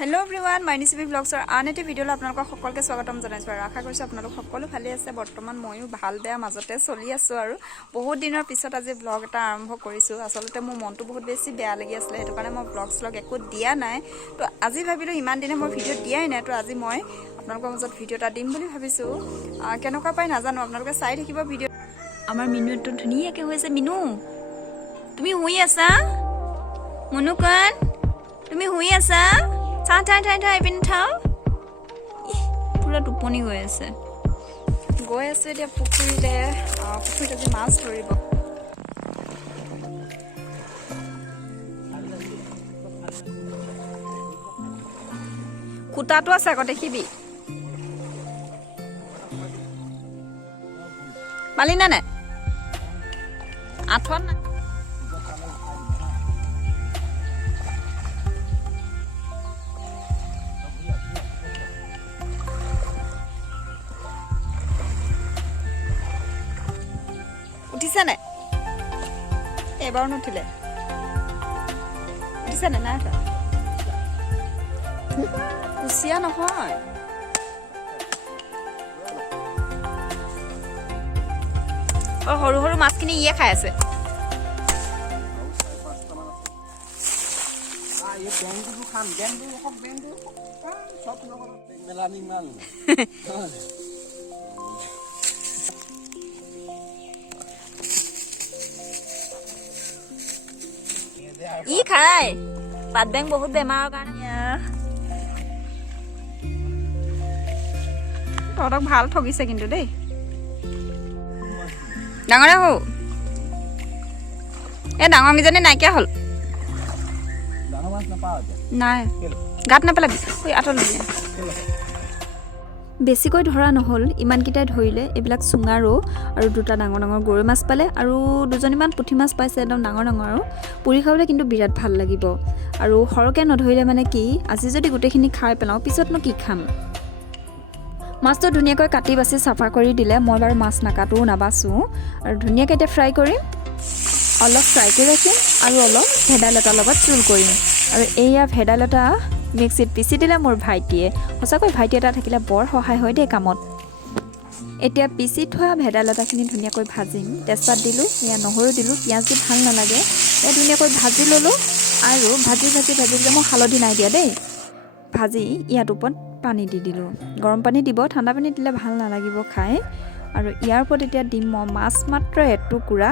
Hello everyone, mainisumigogoi vlogsৰ আন এটা ভিডিঅ'লৈ আপোনালোকক সকলোকে স্বাগতম জনাইছো আৰু আশা কৰিছো আপোনালোক সকলো ভালে আছে। বৰ্তমান মইও ভাল বেয়া মাজতে চলি আছো আৰু বহুত দিনৰ পিছত আজি ব্লগ এটা আৰম্ভ কৰিছো। আসলতে মোৰ মনটো বহুত বেছি বেয়া লাগি আছিল, হেতু কাৰণে মই ব্লগ একো দিয়া নাই। তো আজি ভাবিলো ইমান দিনে মই ভিডিঅ' দিয়াই নাই, তো আজি মই আপোনালোকৰ মাজত ভিডিঅ' এটা দিম বুলি ভাবিছো। কেনেকুৱা পাই নাজানো, আপোনালোকে চাই থাকিব ভিডিঅ'। আমাৰ মিনু একদম ধুনীয়াকৈ হৈছে। মিনু তুমি শুই আছা? মুনুকন তুমি শুই আছা? চাহ ঠাই পিনে থাও। পুৰা টোপনি গৈ আছে এতিয়া পুখুৰীত আজি মাছ ধৰিব। খুটাটো আছে আকৌ দেখিবি। পালি না নাই? আঠত না উঠিছে নাই? এবাৰ নুঠিলে। উঠিছে নাই? নাই উঠা। কুচিয়া নহয়, সৰু সৰু মাছখিনি ইয়ে খাই আছে। ই খাই পাত বেং বহুত বেমাৰৰ কাৰণে। তহঁতক ভাল ঠগিছে কিন্তু দেই। ডাঙৰে হও এই ডাঙৰ কেইজনী নাইকিয়া হ'ল। নাই গাত নেপেলাবি, আঁতৰলৈ বেছিকৈ ধৰা নহ'ল, ইমানকেইটাই ধৰিলে। এইবিলাক চুঙাৰো আৰু দুটা ডাঙৰ ডাঙৰ গৰৈ মাছ পালে আৰু দুজনীমান পুঠি মাছ পাইছে, একদম ডাঙৰ ডাঙৰ। আৰু পুৰি খাবলৈ কিন্তু বিৰাট ভাল লাগিব। আৰু সৰহকৈ নধৰিলে মানে কি, আজি যদি গোটেইখিনি খাই পেলাওঁ পিছতনো কি খাম। মাছটো ধুনীয়াকৈ কাটি বাছি চাফা কৰি দিলে। মই বাৰু মাছ নাকাটোও নাবাচোঁ। আৰু ধুনীয়াকৈ এতিয়া ফ্ৰাই কৰিম, অলপ ফ্ৰাই কৰি ৰাখিম আৰু অলপ ভেদাইলতাৰ লগত জোল কৰিম। আৰু এয়া ভেদাইলতা মিক্সিত পিচি দিলে মোৰ ভাইটিয়ে। সঁচাকৈ ভাইটি এটা থাকিলে বৰ সহায় হয় দেই কামত। এতিয়া পিচি থোৱা ভেদাইলতাখিনি ধুনীয়াকৈ ভাজিম। তেজপাত দিলোঁ, এয়া নহৰু দিলোঁ, পিঁয়াজ দি ভাল নালাগে। এয়া ধুনীয়াকৈ ভাজি ল'লোঁ আৰু ভাজি মই হালধি নাই দিয়া দেই। ভাজি ইয়াত ওপৰত পানী দি দিলোঁ। গৰম পানী দিব, ঠাণ্ডা পানী দিলে ভাল নালাগিব খাই। আৰু ইয়াৰ ওপৰত এতিয়া দিম মই মাছ মাত্ৰ এটুকুৰা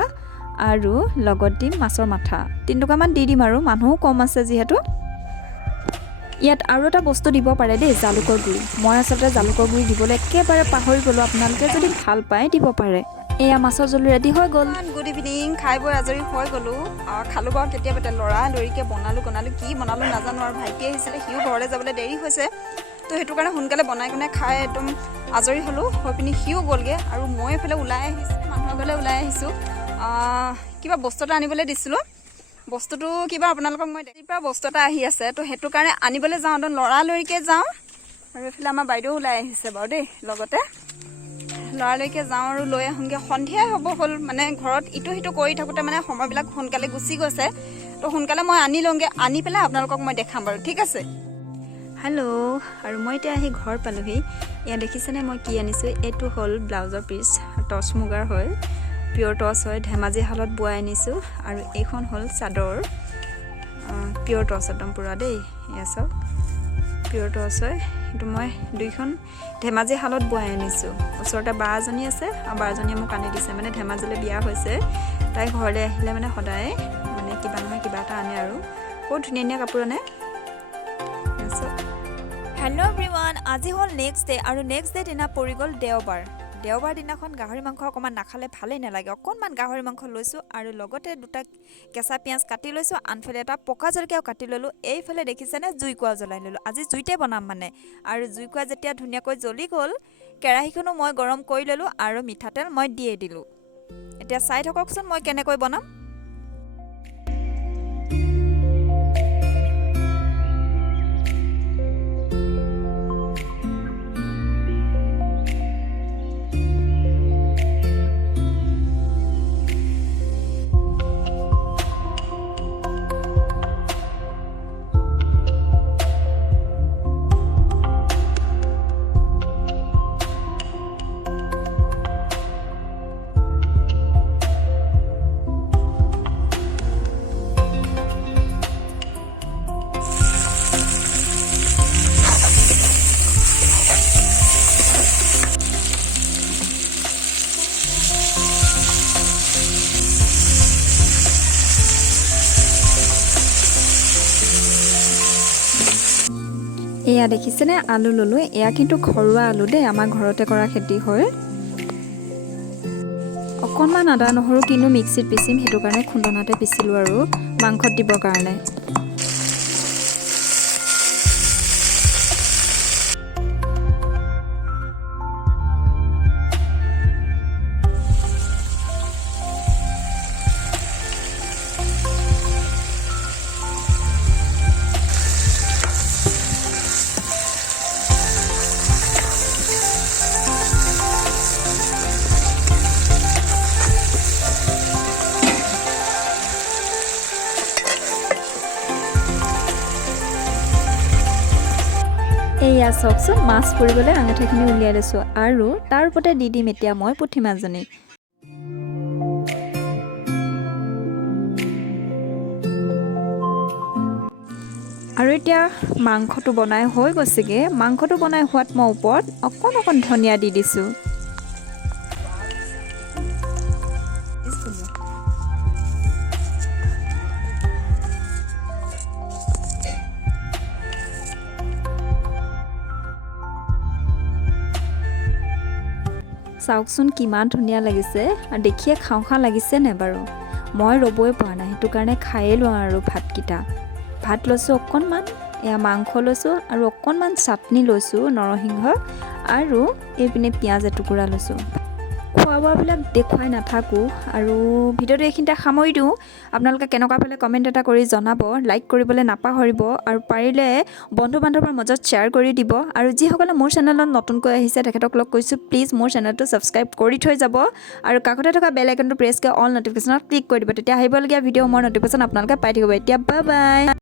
আৰু লগত দিম মাছৰ মাথা 3 টুকুৰামান দি দিম। আৰু মানুহো কম আছে যিহেতু। ইয়াত আৰু এটা বস্তু দিব পাৰে দেই, জালুকৰ গুড়ি। মই আচলতে জালুকৰ গুড়ি দিবলৈ একেবাৰে পাহৰি গ'লোঁ। আপোনালোকে যদি ভাল পায় দিব পাৰে। এয়া মাছৰ জোল ৰেডি হৈ গ'ল। গুড ইভিনিং, খাই বৈ আজৰি হৈ গ'লোঁ। খালোঁ বাৰু কেতিয়াবা লৰালৰিকৈ বনালোঁ কি বনালোঁ নাজানো। আৰু ভাইটি আহিছিলে, সিও ঘৰলৈ যাবলৈ দেৰি হৈছে, তো সেইটো কাৰণে সোনকালে বনাই কিনে খাই একদম আজৰি হ'লোঁ। হৈ পিনি সিও গ'লগৈ আৰু মই এইফালে ওলাই আহিছোঁ, মানুহৰ ঘৰলৈ ওলাই আহিছোঁ। কিবা বস্তু এটা আনিবলৈ দিছিলোঁ। বস্তুটো কিবা আপোনালোকক মই পৰা বস্তু এটা আহি আছে, তো সেইটো কাৰণে আনিবলৈ যাওঁ, একদম লৰালৰিকৈ যাওঁ। আৰু এইফালে আমাৰ বাইদেউ ওলাই আহিছে বাৰু দেই, লগতে লৰালৰিকৈ যাওঁ আৰু লৈ আহোঁগৈ। সন্ধিয়াই হ'ব হ'ল, মানে ঘৰত ইটো সিটো কৰি থাকোঁতে মানে সময়বিলাক সোনকালে গুচি গৈছে। তো সোনকালে মই আনি লওঁগৈ, আনি পেলাই আপোনালোকক মই দেখাম বাৰু, ঠিক আছে। হেল্ল', আৰু মই এতিয়া আহি ঘৰ পালোহি। ইয়াত দেখিছেনে মই কি আনিছোঁ? এইটো হ'ল ব্লাউজৰ পিচ, টচ মুগাৰ হয়, পিয়ৰ টচ হয়, ধেমাজি শালত বোৱাই আনিছোঁ। আৰু এইখন হ'ল চাদৰ, পিয়ৰ টচ একদম পূৰা দেই। এয়া চাওক, পিয়ৰ টচ হয়। সেইটো মই দুইখন ধেমাজি শালত বোৱাই আনিছোঁ। ওচৰতে বা এজনী আছে, আৰু বা এজনীয়ে মোক আনি দিছে। মানে ধেমাজিলৈ বিয়া হৈছে, তাই ঘৰলৈ আহিলে মানে সদায় মানে কিবা নহয় কিবা এটা আনে আৰু বহুত ধুনীয়া ধুনীয়া কাপোৰ আনে। হেল্ল' এভৰিৱান, আজি হ'ল নেক্সট ডে' আৰু নেক্সট ডে' দিনা পৰি গ'ল দেওবাৰ। দেওবাৰ দিনাখন গাহৰি মাংস অকণমান নাখালে ভালেই নালাগে। অকণমান গাহৰি মাংস লৈছোঁ আৰু লগতে দুটা কেঁচা পিঁয়াজ কাটি লৈছোঁ, আনফালে এটা পকা জলকীয়াও কাটি ল'লোঁ। এইফালে দেখিছেনে জুইকুৰা জ্বলাই ল'লোঁ। আজি জুইতে বনাম মানে। আৰু জুইকুৰা যেতিয়া ধুনীয়াকৈ জ্বলি গ'ল, কেৰাহীখনো মই গৰম কৰি ল'লোঁ আৰু মিঠাতেল মই দিয়ে দিলোঁ। এতিয়া চাই থাককচোন মই কেনেকৈ বনাম। এয়া দেখিছেনে আলু ললো এয়া কিন্তু ঘৰুৱা আলু দেই আমাৰ ঘৰতে কৰা খেতি হয় অকণমান আদা নহৰু কিন্তু মিক্সিত পিচিম সেইটো কাৰণে খুন্দনাতে পিচিলোঁ আৰু মাংসত দিবৰ কাৰণে এয়া চাওকচোন মাছ পৰিবলৈ আঙঠাখিনি উলিয়াই লৈছোঁ আৰু তাৰ ওপৰতে দি দিম এতিয়া মই পুঠি মাছজনী আৰু এতিয়া মাংসটো বনাই হৈ গৈছেগৈ মাংসটো বনাই হোৱাত মই ওপৰত অকণ ধনিয়া দি দিছোঁ চাওকচোন কিমান ধুনীয়া লাগিছে আৰু দেখিয়ে খাওঁ খাওঁ লাগিছে নে বাৰু মই ৰ'বই পৰা নাই সেইটো কাৰণে খায়ে লওঁ আৰু ভাতকেইটা ভাত লৈছোঁ অকণমান এয়া মাংস লৈছোঁ আৰু অকণমান চাটনি লৈছোঁ নৰসিংহ আৰু এইপিনে পিঁয়াজ এটুকুৰা লৈছোঁ খোৱা বোৱাবিলাক দেখুৱাই নাথাকোঁ আৰু ভিডিঅ'টো এইখিনিতে সামৰি দিওঁ আপোনালোকে কেনেকুৱা পালে কমেণ্ট এটা কৰি জনাব লাইক কৰিবলৈ নাপাহৰিব আৰু পাৰিলে বন্ধু বান্ধৱৰ মাজত শ্বেয়াৰ কৰি দিব আৰু যিসকলে মোৰ চেনেলত নতুনকৈ আহিছে তেখেতক কৈছোঁ প্লিজ মোৰ চেনেলটো ছাবস্ক্ৰাইব কৰি থৈ যাব আৰু কাষতে থকা বেল আইকনটো প্ৰেছ কৰি অল নটিফিকেশ্যনত ক্লিক কৰি দিব তেতিয়া আহিবলগীয়া ভিডিঅ' মোৰ নটিফিকেশ্যন আপোনালোকে পাই থাকিব এতিয়া বাই বাই